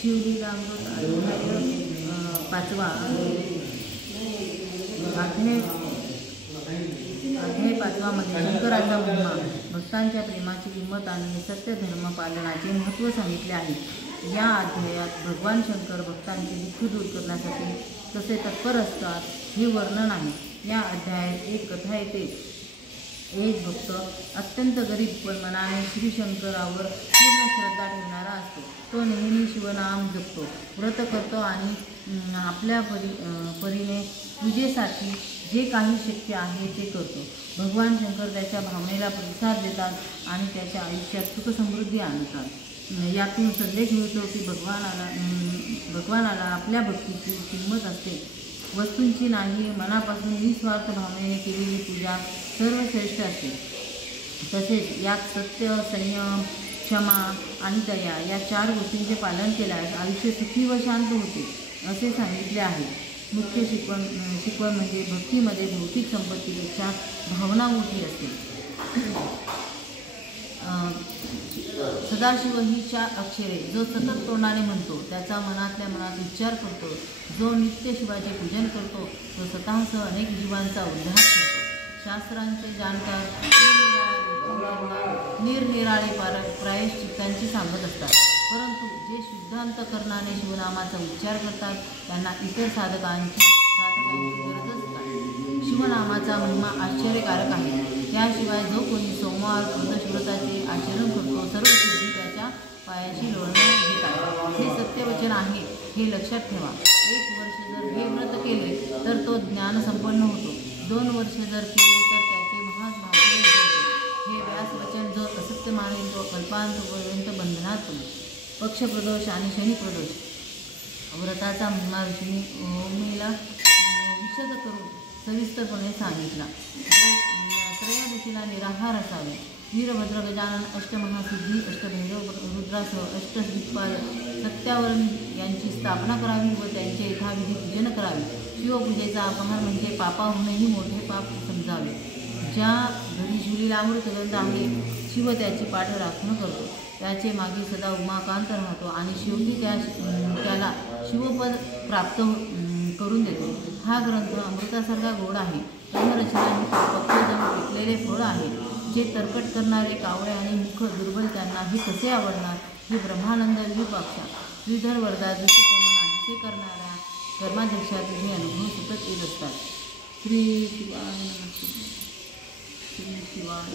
शिवलीलामृत अध्याय 5वा अध्याय 5मध्ये शंकराचा महिमा, भक्तांच्या प्रेमाची किंमत आणि सत्य धर्म पालनाचे महत्त्व सांगितले आहे. या अध्यायात भगवान शंकर भक्तांचे दुःख दूर करण्यासाठी कसे तत्पर असतात हे वर्णन आहे. या अध्यायात एक कथा येते. एक भक्त अत्यंत गरीब पण मनाने श्री शंकरावर पूर्ण श्रद्धा ठेवणारा असतो. तो नेहमी शिवनाम जपतो, व्रत करतो आणि आपल्या परीने पूजेसाठी जे काही शक्य आहे ते करतो. भगवान शंकर त्याच्या भावनेला प्रतिसाद देतात आणि त्याच्या आयुष्यात सुखसमृद्धी आणतात. यातून संदेश मिळतो की भगवानाला आपल्या भक्तीची किंमत असते. वस्तूंची नाही, मनापासून निस्वार्थ भावनेने केलेली पूजा सर्वश्रेष्ठ असते. तसेच यात सत्य, संयम, क्षमा आणि दया या 4 गोष्टींचे पालन केल्यास आयुष्य सुखी व शांत होते असे सांगितले आहे. मुख्य शिकवण म्हणजे भक्तीमध्ये भौतिक संपत्तीपेक्षा भावना मोठी असते. सदाशिव ही 4 अक्षरे जो सतत तोंडाने म्हणतो, त्याचा मनातल्या मनात उच्चार करतो, जो नित्य शिवाचे पूजन करतो, तो स्वतःसह अनेक जीवांचा उद्धार करतो. शास्त्रांचे जाणकार निरनिराळे प्रायश्चित्तांची सांगत असतात, परंतु जे शुद्ध अंतःकरणाने शिवनामाचा उच्चार करतात त्यांना इतर साधकांची गरजच नाही. शिवनामाचा महिमा आश्चर्यकारक आहे. त्याशिवाय जो कोणी सोमवार व्रताचे आचरण करतो, सर्व सिद्धी त्याच्या पायाशी लोळणे घेतात. हे सत्यवचन आहे, हे लक्षात ठेवा. 1 वर्ष जर हे व्रत केले तर तो ज्ञानसंपन्न होतो. 2 वर्ष जर केले तर त्याचे महाभाग्य उदयते. हे व्यासवचन जो असत्य मानेल तो कल्पांतपर्यंत बंधनात पडेल. पक्षप्रदोष आणि शनिप्रदोष व्रताचा महिमा ऋषींनी ओमेला विशद करून सविस्तरपणे सांगितला. त्रयोदशीला निराहार असावे. वीरभद्र, गजानन, अष्टमहासिद्धी, अष्टभैरव, रुद्रासह अष्टदिक्पाल, सत्यावरण यांची स्थापना करावी व त्यांचे यथाविधी पूजन करावे. शिवपूजेचा अपहार म्हणजे पापाहूनही मोठे पाप समजावे. ज्या घरी शिवलीलामृत ग्रंथ आहे, शिव त्याची पाठ राखण करतो, त्याचे मागे सदा उमाकांत राहतो आणि शेवटी त्याला शिवपद प्राप्त करून देतो. हा ग्रंथ अमृतासारखा गोड आहे. ब्रह्मरचना ही पक्वजन पिकलेले फळ आहे. जे तरकट करणारे, कावळे आणि मुख दुर्बल त्यांना हे कसे आवडणार. ही ब्रह्मानंद विरूपाक्षा श्रीधर वरदा दुष्टकर्म नाहीसे करणाऱ्या कर्माध्यक्षा तुझे अनुभव सतत येत असतात. श्री शिवाय.